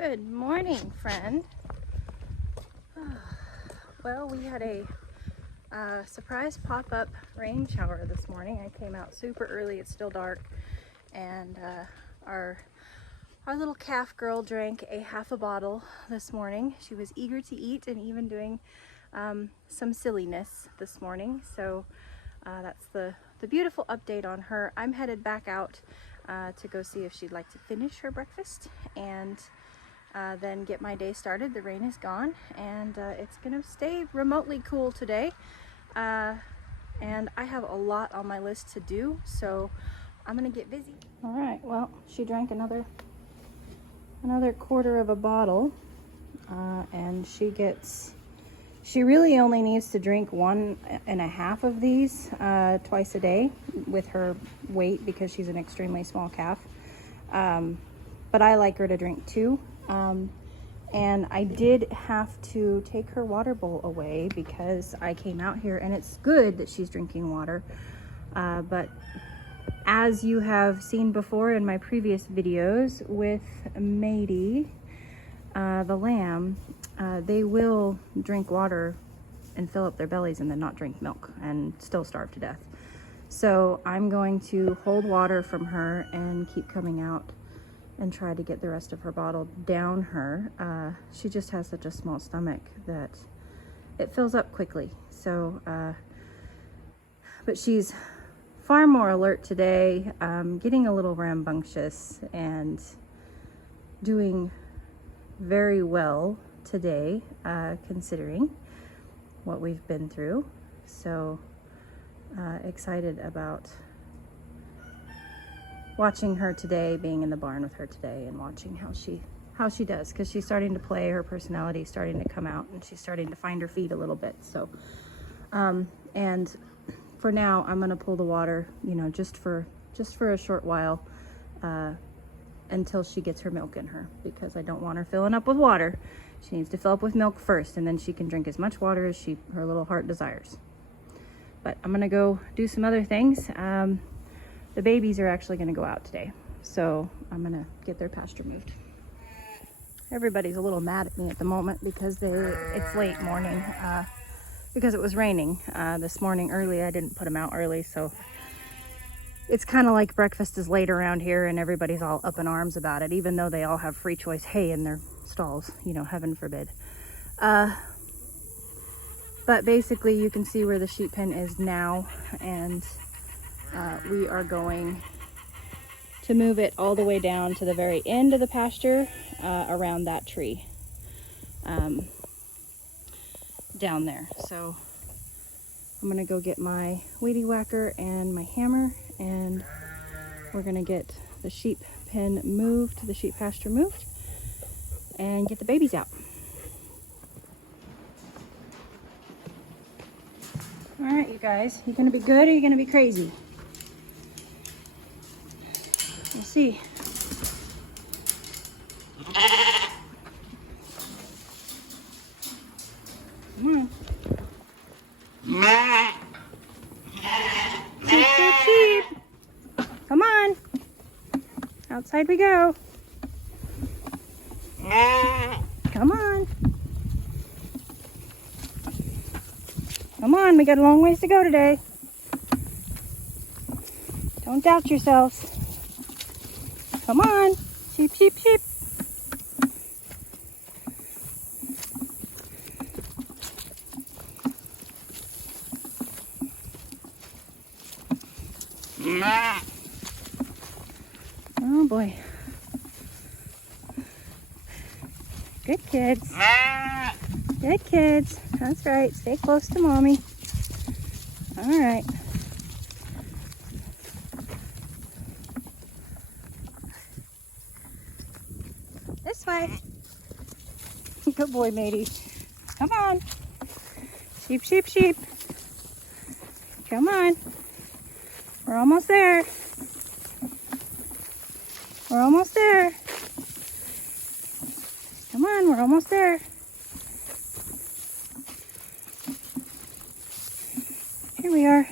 Good morning, friend. Well, we had a surprise pop-up rain shower this morning. I came out super early, it's still dark, and our little calf girl drank a half a bottle this morning. She was eager to eat and even doing some silliness this morning. So that's the beautiful update on her. I'm headed back out to go see if she'd like to finish her breakfast and then get my day started. The rain is gone and it's gonna stay remotely cool today, and I have a lot on my list to do, so I'm gonna get busy. All right, well, she drank another quarter of a bottle, and she really only needs to drink 1.5 of these twice a day with her weight, because she's an extremely small calf. But I like her to drink 2. And I did have to take her water bowl away because I came out here, and it's good that she's drinking water. But as you have seen before in my previous videos with Matey, the lamb, they will drink water and fill up their bellies and then not drink milk and still starve to death. So I'm going to hold water from her and keep coming out and try to get the rest of her bottle down her. She just has such a small stomach that it fills up quickly. So, but she's far more alert today, getting a little rambunctious and doing very well today, considering what we've been through. So excited about watching her today, being in the barn with her today and watching how she does, because she's starting to play, her personality is starting to come out, and she's starting to find her feet a little bit. So and for now I'm going to pull the water, you know, just for a short while, until she gets her milk in her, because I don't want her filling up with water. She needs to fill up with milk first, and then she can drink as much water as her little heart desires. But I'm going to go do some other things. The babies are actually going to go out today, so I'm going to get their pasture moved. Everybody's a little mad at me at the moment because it's late morning, because it was raining this morning early. I didn't put them out early, so it's kind of like breakfast is late around here, and everybody's all up in arms about it, even though they all have free choice hay in their stalls, you know, heaven forbid. But basically you can see where the sheep pen is now, and we are going to move it all the way down to the very end of the pasture, around that tree down there. So I'm gonna go get my weedy whacker and my hammer, and we're gonna get the sheep pen moved, the sheep pasture moved, and get the babies out. All right, you guys, you gonna be good or you gonna be crazy? We'll see. Come on. Sheep, sheep, sheep. Come on. Outside we go. Come on. Come on, we got a long ways to go today. Don't doubt yourselves. Come on, sheep, sheep, sheep. Oh boy. Good kids. Good kids. That's right. Stay close to mommy. All right. This way. Good boy, matey. Come on. Sheep, sheep, sheep. Come on. We're almost there. We're almost there. Come on, we're almost there. Here we are.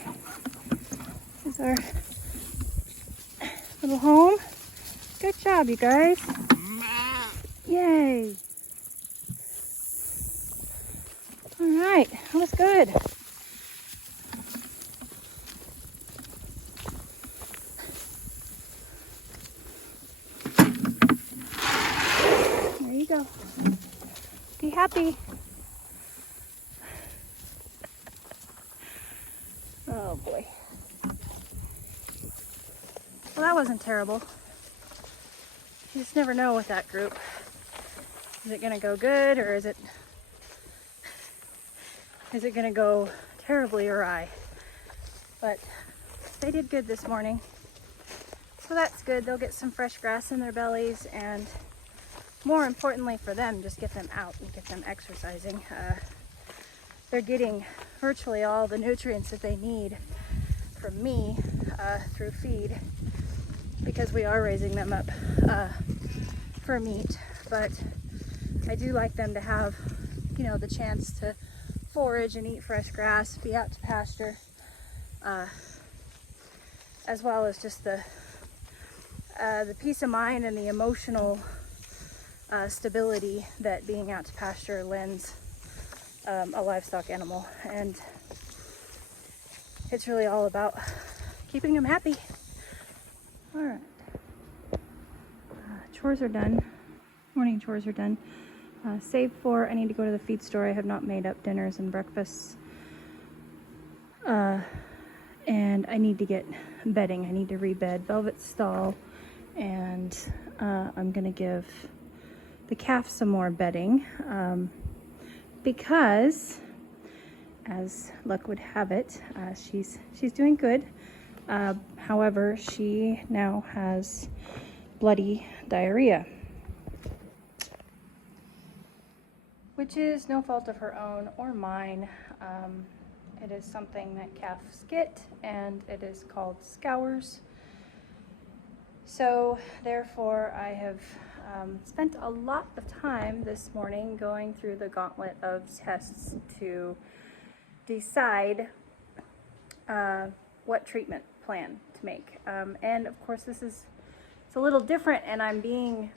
This is our little home. Good job, you guys. Yay. All right, that was good. There you go. Be happy. Oh boy. Well, that wasn't terrible. You just never know with that group. Is it gonna go good, or is it gonna go terribly awry? But they did good this morning. So that's good. They'll get some fresh grass in their bellies, and more importantly for them, just get them out and get them exercising. They're getting virtually all the nutrients that they need from me through feed, because we are raising them up for meat. But I do like them to have, you know, the chance to forage and eat fresh grass, be out to pasture, as well as just the peace of mind and the emotional stability that being out to pasture lends a livestock animal. And it's really all about keeping them happy. All right, chores are done. Morning chores are done. Save for, I need to go to the feed store. I have not made up dinners and breakfasts. And I need to get bedding. I need to rebed Velvet's stall, and I'm gonna give the calf some more bedding because, as luck would have it, she's doing good. However, she now has bloody diarrhea, which is no fault of her own or mine. It is something that calves get, and it is called scours. So therefore I have spent a lot of time this morning going through the gauntlet of tests to decide what treatment plan to make. And of course it's a little different, and I'm being,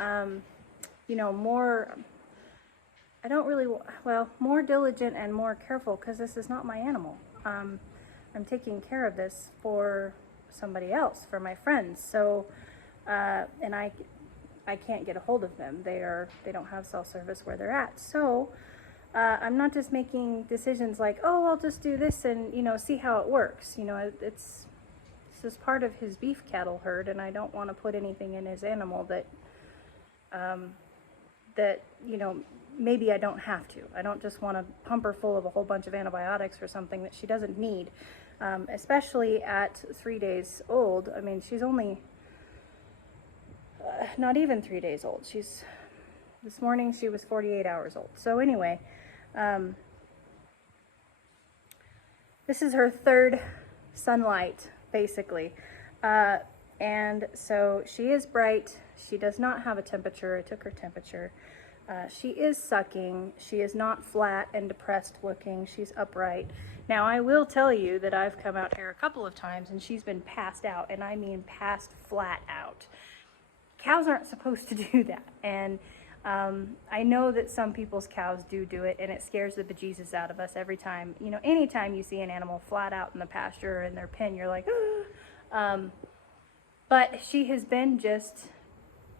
you know, more diligent and more careful, because this is not my animal. I'm taking care of this for somebody else, for my friends. So, and I can't get a hold of them. They don't have cell service where they're at. So, I'm not just making decisions like, oh, I'll just do this and, you know, see how it works. You know, this is part of his beef cattle herd, and I don't want to put anything in his animal that, you know, maybe I don't have to. I don't just want to pump her full of a whole bunch of antibiotics or something that she doesn't need, especially at 3 days old. I mean, she's only not even 3 days old. This morning she was 48 hours old. So anyway, this is her third sunlight, basically. And so she is bright. She does not have a temperature. I took her temperature. She is sucking. She is not flat and depressed looking. She's upright. Now, I will tell you that I've come out here a couple of times and she's been passed out, and I mean passed flat out. Cows aren't supposed to do that. And I know that some people's cows do it, and it scares the bejesus out of us every time. You know, anytime you see an animal flat out in the pasture or in their pen, you're like, but she has been just,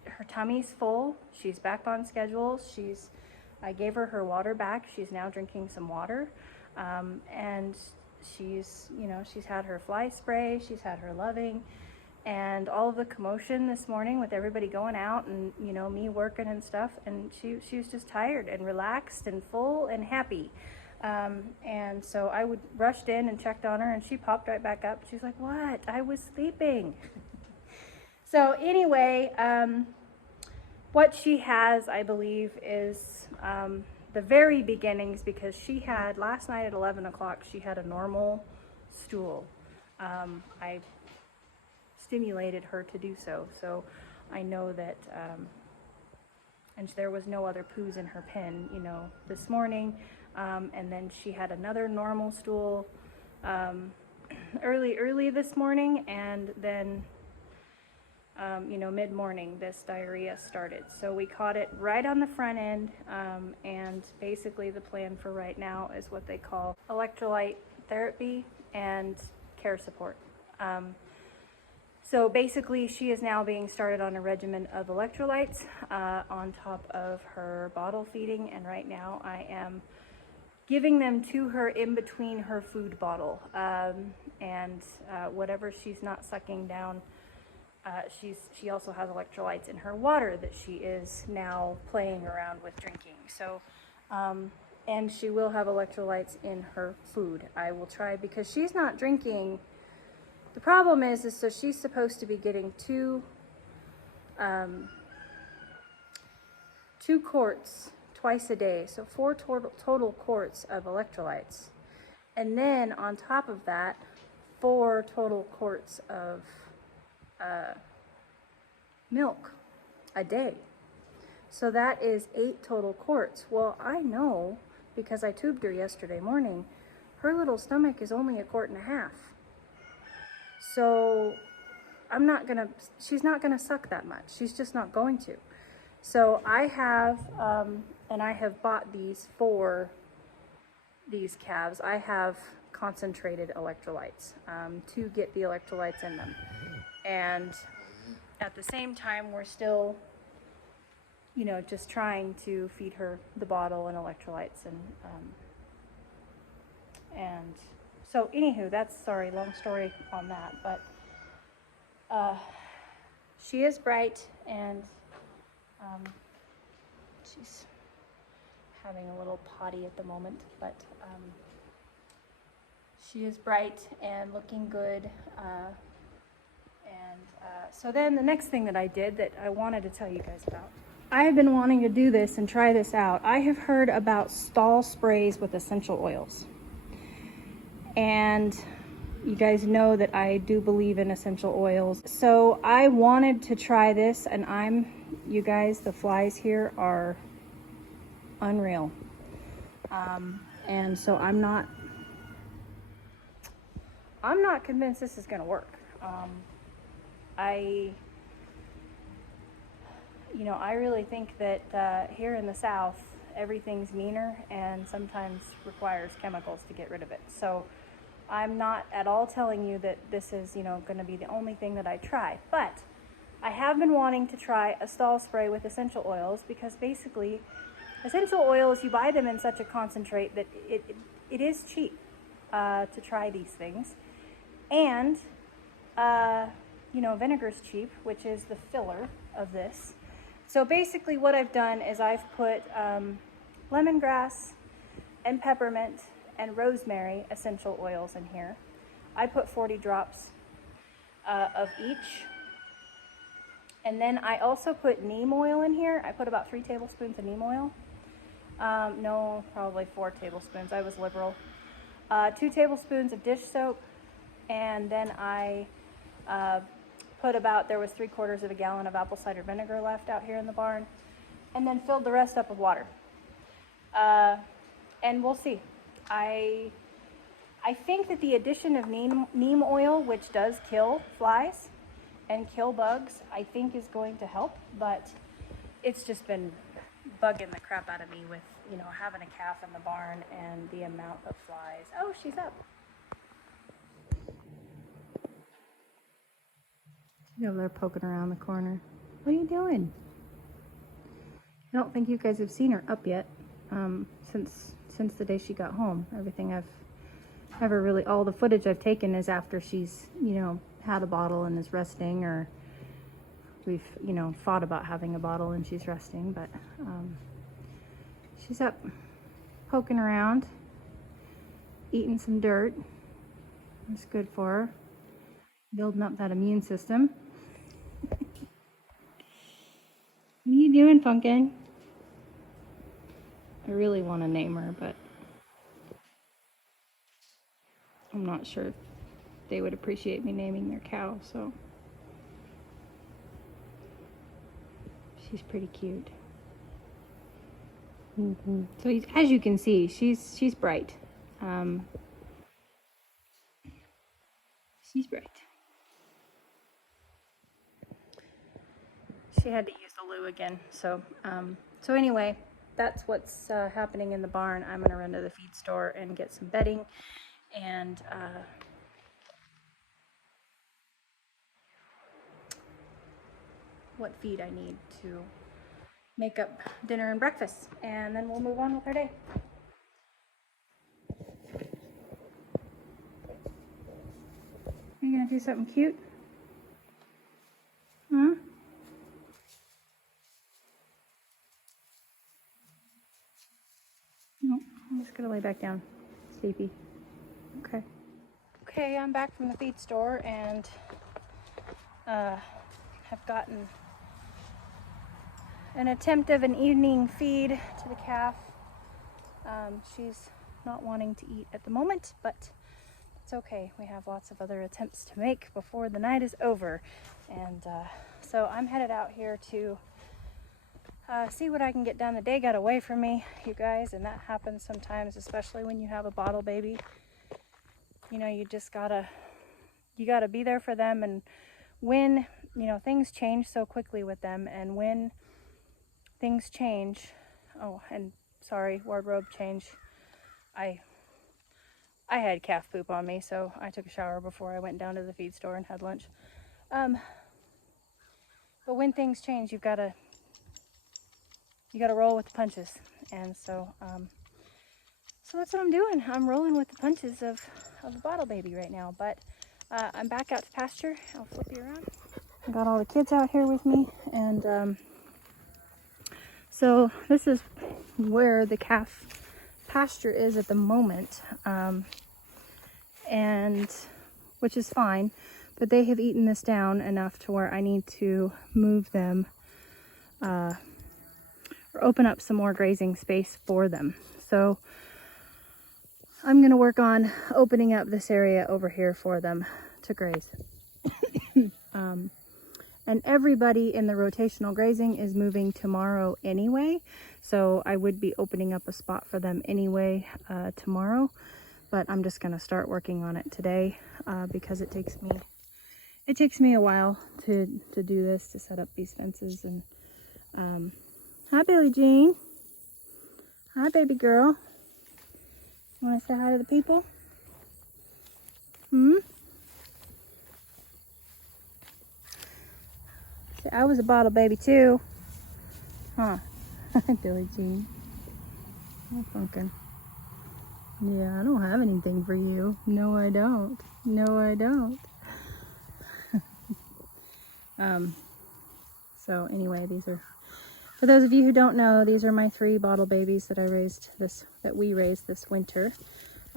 her tummy's full. She's back on schedule. I gave her water back. She's now drinking some water. And she's had her fly spray. She's had her loving, and all of the commotion this morning with everybody going out and, you know, me working and stuff. And she was just tired and relaxed and full and happy. And so I rushed in and checked on her, and she popped right back up. She's like, what? I was sleeping. So anyway, what she has, I believe, is the very beginnings, because she had, last night at 11 o'clock, she had a normal stool. I stimulated her to do so. So I know that, and there was no other poos in her pen, you know, this morning. And then she had another normal stool early this morning, and then you know, mid-morning, this diarrhea started. So we caught it right on the front end, and basically the plan for right now is what they call electrolyte therapy and care support. So basically she is now being started on a regimen of electrolytes on top of her bottle feeding, and right now I am giving them to her in between her food bottle, and whatever she's not sucking down, she also has electrolytes in her water that she is now playing around with drinking. So, and she will have electrolytes in her food. I will try, because she's not drinking. The problem is so she's supposed to be getting two quarts twice a day, so 4 total quarts of electrolytes, and then on top of that 4 total quarts of milk a day. So that is 8 total quarts. Well, I know, because I tubed her yesterday morning, her little stomach is only 1.5 quarts. So she's not gonna suck that much. She's just not going to. So I have, and I have bought these for these calves. I have concentrated electrolytes to get the electrolytes in them. And at the same time, we're still, you know, just trying to feed her the bottle and electrolytes, and so anywho, that's, sorry, long story on that, but she is bright, and she's having a little potty at the moment, but she is bright and looking good. So then the next thing that I did that I wanted to tell you guys about, I have been wanting to do this and try this out. I have heard about stall sprays with essential oils. And you guys know that I do believe in essential oils. So I wanted to try this, and you guys, the flies here are unreal. And so I'm not convinced this is gonna work. I really think that here in the South, everything's meaner and sometimes requires chemicals to get rid of it. So I'm not at all telling you that this is, going to be the only thing that I try, but I have been wanting to try a stall spray with essential oils, because basically essential oils, you buy them in such a concentrate that it is cheap to try these things. And, vinegar's cheap, which is the filler of this. So basically what I've done is I've put lemongrass and peppermint and rosemary essential oils in here. I put 40 drops of each. And then I also put neem oil in here. I put about 3 tablespoons of neem oil. No, probably 4 tablespoons. I was liberal. 2 tablespoons of dish soap. And then I put there was 3/4 of a gallon of apple cider vinegar left out here in the barn. And then filled the rest up with water. And we'll see. I think that the addition of neem oil, which does kill flies and kill bugs, I think is going to help, but it's just been bugging the crap out of me with, having a calf in the barn and the amount of flies. Oh, she's up. She's over there poking around the corner. What are you doing? I don't think you guys have seen her up yet, since the day she got home. Everything I've ever really, all the footage I've taken is after she's, had a bottle and is resting, or we've, fought about having a bottle and she's resting, but she's up poking around, eating some dirt. It's good for her, building up that immune system. What are you doing, Pumpkin? I really want to name her, but I'm not sure if they would appreciate me naming their cow, so she's pretty cute. So as you can see, she's bright. She's bright. she had to use the loo again. So, so anyway, that's what's happening in the barn. I'm gonna run to the feed store and get some bedding and what feed I need to make up dinner and breakfast, and then we'll move on with our day. Are you gonna do something cute? Huh? Nope, I'm just gonna lay back down. Sleepy. Okay. Okay, I'm back from the feed store and have gotten an attempt of an evening feed to the calf. She's not wanting to eat at the moment, but it's okay. We have lots of other attempts to make before the night is over. And so I'm headed out here to see what I can get done. The day got away from me, you guys, and that happens sometimes, especially when you have a bottle baby. You know, you gotta be there for them. And when, you know, things change so quickly with them, and when things change, oh, and sorry, wardrobe change. I had calf poop on me, so I took a shower before I went down to the feed store and had lunch. But when things change, you gotta roll with the punches, and so so that's what I'm doing. I'm rolling with the punches of a bottle baby right now. But I'm back out to pasture. I'll flip you around. I got all the kids out here with me, and so this is where the calf pasture is at the moment, and which is fine, but they have eaten this down enough to where I need to move them or open up some more grazing space for them. So I'm going to work on opening up this area over here for them to graze. And everybody in the rotational grazing is moving tomorrow anyway, so I would be opening up a spot for them anyway tomorrow, but I'm just going to start working on it today because it takes me a while to do this, to set up these fences. And hi Billie Jean. Hi baby girl. You want to say hi to the people? I was a bottle baby too. Huh. Billie Jean. Oh, pumpkin. Yeah, I don't have anything for you. No, I don't. No, I don't. So anyway, these are, for those of you who don't know, these are my 3 bottle babies that we raised this winter.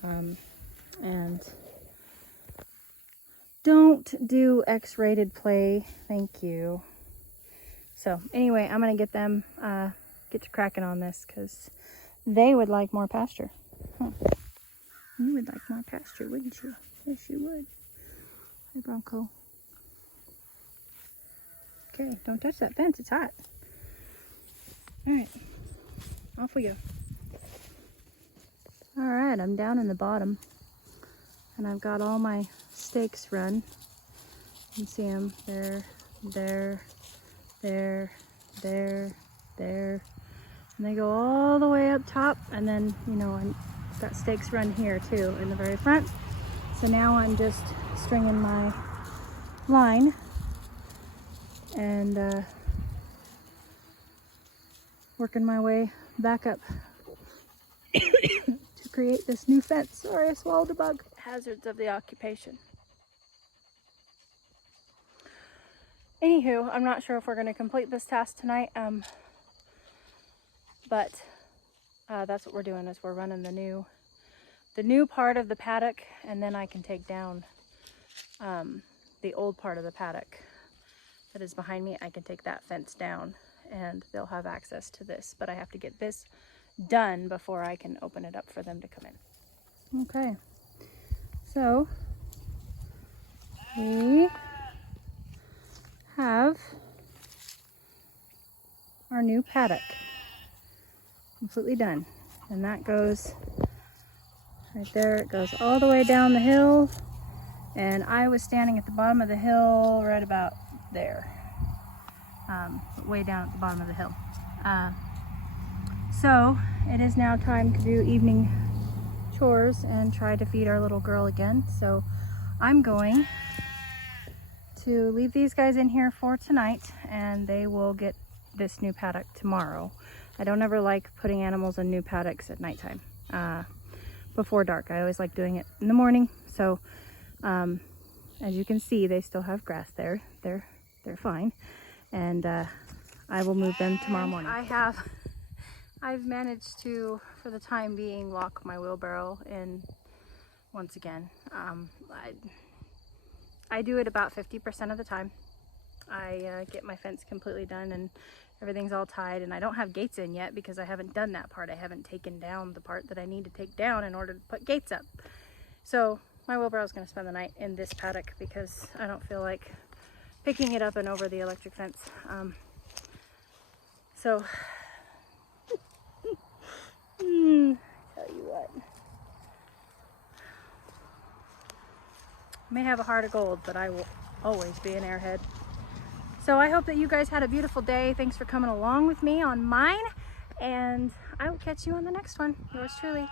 And don't do X-rated play, thank you. So anyway, I'm gonna get them, get to cracking on this, because they would like more pasture. Huh. You would like more pasture, wouldn't you? Yes, you would. Hey, Bronco. Okay, don't touch that fence, it's hot. All right, off we go. All right, I'm down in the bottom, and I've got all my stakes run. You can see them there, there, there, there, there, and they go all the way up top. And then, you know, I've got stakes run here too in the very front. So now I'm just stringing my line and working my way back up to create this new fence. Sorry, I swallowed a bug. Hazards of the occupation. Anywho, I'm not sure if we're going to complete this task tonight, but that's what we're doing, is we're running the new part of the paddock, and then I can take down the old part of the paddock that is behind me. I can take that fence down and they'll have access to this, but I have to get this done before I can open it up for them to come in. Okay, so we have our new paddock completely done, and that goes right there. It goes all the way down the hill, and I was standing at the bottom of the hill right about there. way down at the bottom of the hill. So it is now time to do evening chores and try to feed our little girl again. So I'm going to leave these guys in here for tonight, and they will get this new paddock tomorrow. I don't ever like putting animals in new paddocks at nighttime before dark. I always like doing it in the morning. So as you can see, they still have grass there. They're fine, and I will move them tomorrow morning. I've managed to, for the time being, lock my wheelbarrow in once again. I do it about 50% of the time. I get my fence completely done and everything's all tied, and I don't have gates in yet because I haven't done that part. I haven't taken down the part that I need to take down in order to put gates up. So my wheelbarrow is going to spend the night in this paddock because I don't feel like picking it up and over the electric fence. So tell you what, I may have a heart of gold, but I will always be an airhead. So I hope that you guys had a beautiful day. Thanks for coming along with me on mine, and I will catch you on the next one. Yours truly.